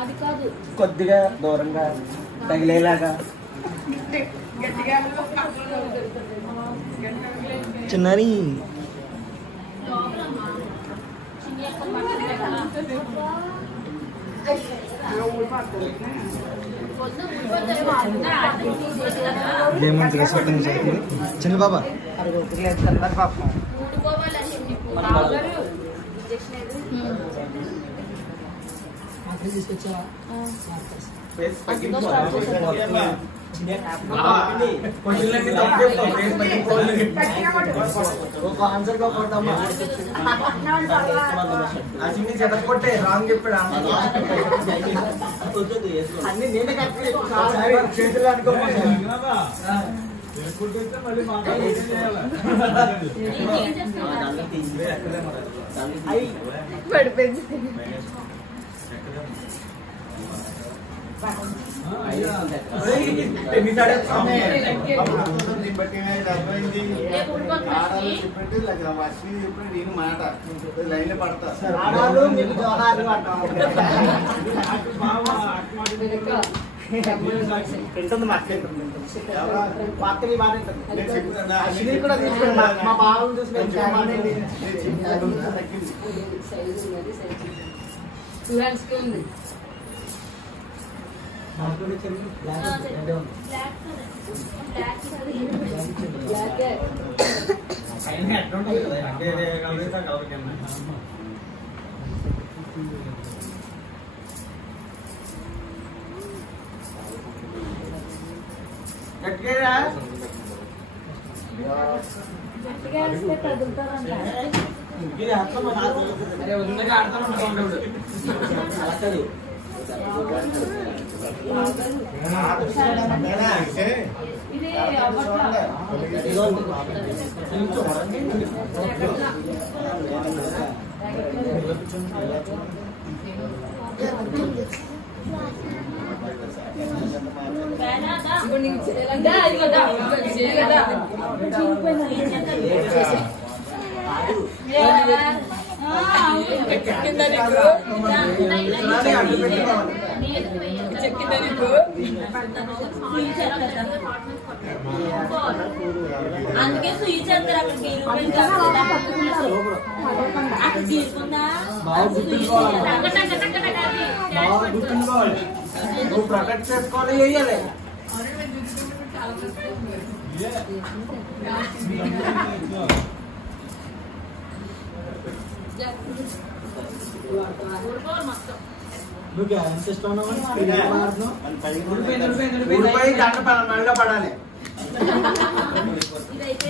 అది కాదు, కొద్దిగా దూరంగా తగిలేలాగా చిన్నరి చిన్న బాబా తీసుకొచ్చా ఆన్సర్ చెదకొట్టే రాంగ్ చెప్పాడు అన్ని నేనే చేతులు అనుకోవాలి పడిపోయింది. మాట లైన్ పడతా ఉంటుంది మాట్లాడుతుంది వార్తలు బాగా ఉంటుంది కూడా తీసుకుని మా బాబుని చూసుకొని అందుకే స్వీట్ చేస్తారు అక్కడికి అక్కడ తీసుకుందా నువ్వు ప్రొటెక్ట్ చేసుకోవాలి వేయాలి దండ పడాలి ఇదైతే